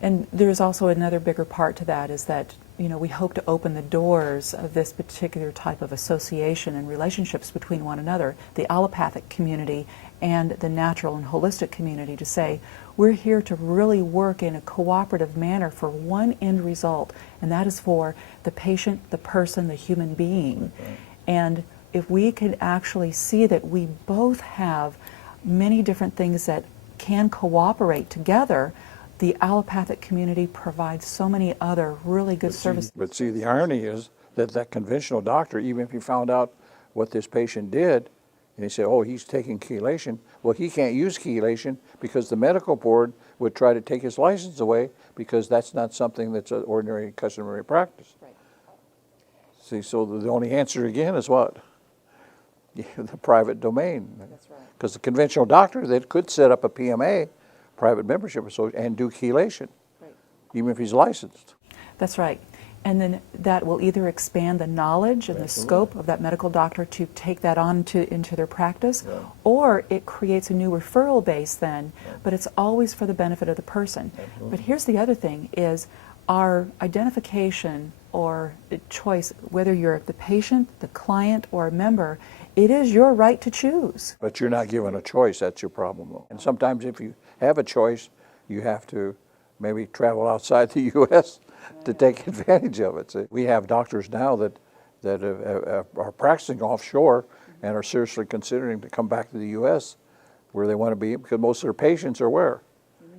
And there's also another bigger part to that, is that, you know, we hope to open the doors of this particular type of association and relationships between one another, the allopathic community and the natural and holistic community, to say we're here to really work in a cooperative manner for one end result, and that is for the patient, the person, the human being. And if we could actually see that we both have many different things that can cooperate together, the allopathic community provides so many other really good services. But see, the irony is that that conventional doctor, even if he found out what this patient did, and he said, oh, he's taking chelation, well, he can't use chelation because the medical board would try to take his license away because that's not something that's an ordinary customary practice. Right. See, so the only answer again is what? The private domain. That's right. Because the conventional doctor that could set up a PMA, private membership association, and do chelation, Right. even if he's licensed. That's right. And then that will either expand the knowledge and the scope of that medical doctor to take that on into their practice, or it creates a new referral base then, but it's always for the benefit of the person. But here's the other thing, is our identification or choice, whether you're the patient, the client, or a member, it is your right to choose. But you're not given a choice, that's your problem though. And sometimes if you have a choice, you have to maybe travel outside the U.S. to take advantage of it. See, we have doctors now that are practicing offshore and are seriously considering to come back to the U.S. where they want to be, because most of their patients are where?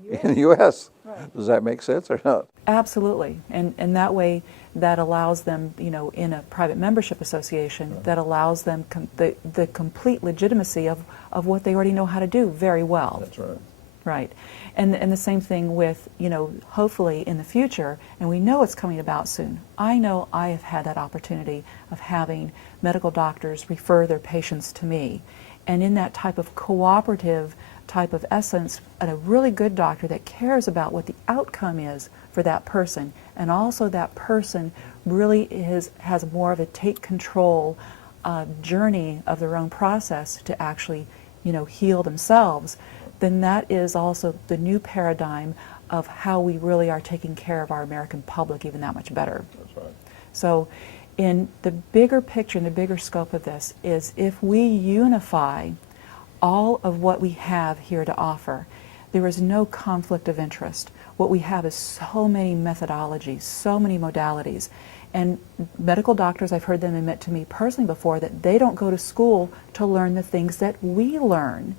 In the U.S. Right. Does that make sense or not? Absolutely, and that way, that allows them, you know, in a private membership association, that allows them the complete legitimacy of what they already know how to do very well. That's right. Right, and the same thing with, you know, hopefully in the future, and we know it's coming about soon. I know I have had that opportunity of having medical doctors refer their patients to me, and in that type of cooperative type of essence, and a really good doctor that cares about what the outcome is for that person, and also that person really has more of a take control journey of their own process to actually, you know, heal themselves, then that is also the new paradigm of how we really are taking care of our American public even that much better. That's right. So in the bigger picture and the bigger scope of this is, if we unify all of what we have here to offer, there is no conflict of interest. What we have is so many methodologies, so many modalities. And medical doctors, I've heard them admit to me personally before that they don't go to school to learn the things that we learn.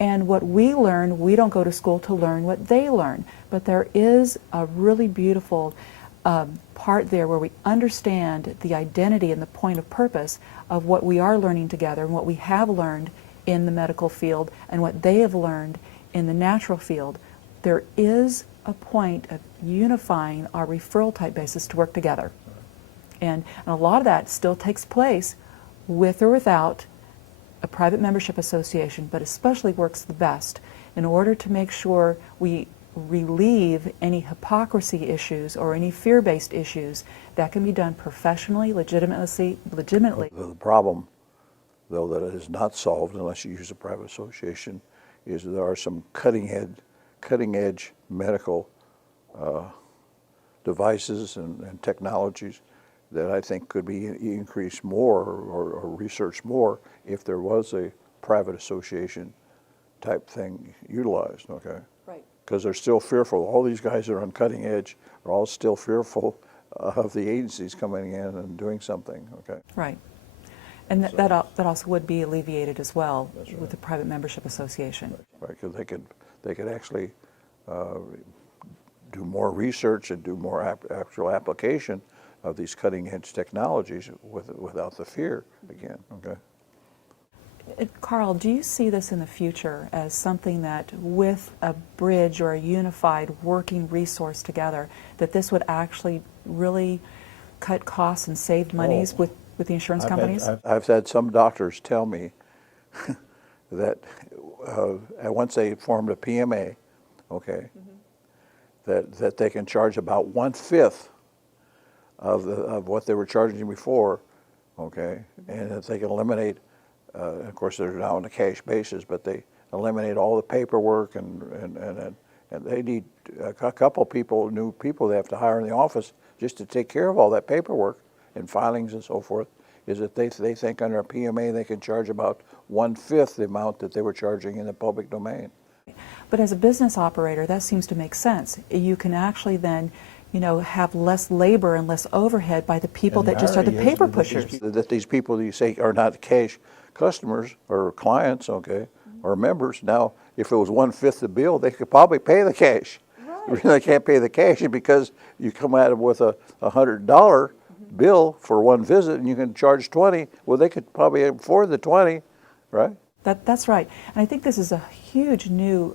And what we learn, we don't go to school to learn what they learn. But there is a really beautiful part there where we understand the identity and the point of purpose of what we are learning together and what we have learned in the medical field and what they have learned in the natural field. There is a point of unifying our referral type basis to work together. And a lot of that still takes place with or without a private membership association, but especially works the best in order to make sure we relieve any hypocrisy issues or any fear-based issues. That can be done professionally, legitimately. The problem, though, that is not solved unless you use a private association, is there are some cutting edge medical devices and technologies that I think could be increased more or researched more if there was a private association type thing utilized, okay? Right. Because they're still fearful. All these guys that are on cutting edge are all still fearful of the agencies coming in and doing something, okay? Right. And that also would be alleviated as well with the private membership association. Right, because they could actually do more research and do more actual application of these cutting-edge technologies without the fear again. Okay. Carl, do you see this in the future as something that, with a bridge or a unified working resource together, that this would actually really cut costs and save monies with the insurance companies? I've had some doctors tell me that once they formed a PMA, okay, that they can charge about 1/5 of what they were charging before, okay? And if they can eliminate, of course they're now on a cash basis, but they eliminate all the paperwork and they need a couple people, new people they have to hire in the office just to take care of all that paperwork and filings and so forth, is that they think under a PMA they can charge about 1/5 the amount that they were charging in the public domain. But as a business operator, that seems to make sense. You can actually then, have less labor and less overhead by the people And that just are the irony is paper that pushers. That these people that you say are not cash customers or clients, okay, or members, now if it was 1/5 the bill, they could probably pay the cash. Right. They can't pay the cash because you come at them with a $100 bill for one visit and you can charge 20. Well, they could probably afford the 20, right? That's right. And I think this is a huge new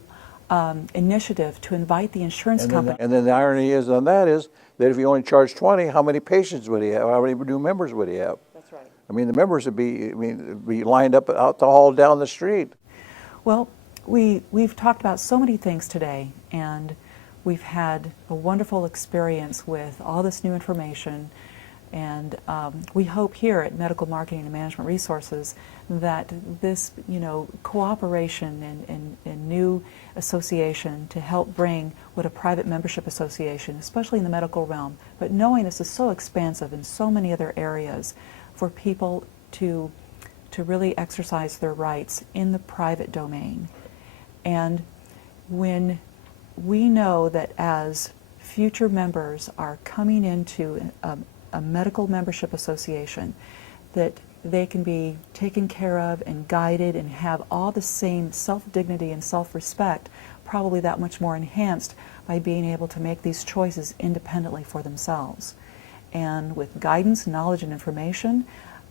initiative to invite the insurance company. And then the irony is on that is that if you only charge 20, how many patients would he have? How many new members would he have? That's right. I mean, the members would be lined up out the hall down the street. Well, we've talked about so many things today, and we've had a wonderful experience with all this new information. And we hope here at Medical Marketing and Management Resources that this, cooperation and new association to help bring what a private membership association, especially in the medical realm, but knowing this is so expansive in so many other areas, for people to really exercise their rights in the private domain. And when we know that as future members are coming into a medical membership association, that they can be taken care of and guided and have all the same self-dignity and self-respect, probably that much more enhanced by being able to make these choices independently for themselves. And with guidance, knowledge, and information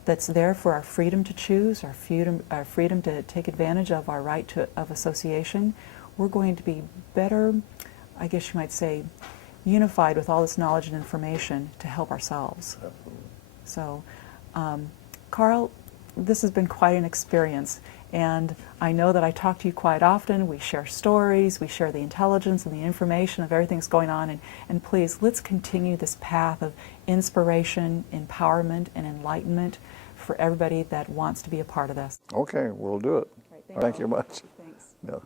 that's there for our freedom to choose, our freedom to take advantage of our right of association, we're going to be better, I guess you might say, unified with all this knowledge and information to help ourselves. Absolutely. So, Carl, this has been quite an experience, and I know that I talk to you quite often. We share stories, we share the intelligence and the information of everything that's going on, and please, let's continue this path of inspiration, empowerment, and enlightenment for everybody that wants to be a part of this. Okay, we'll do it. Right, Thank you much. Thanks. Yeah.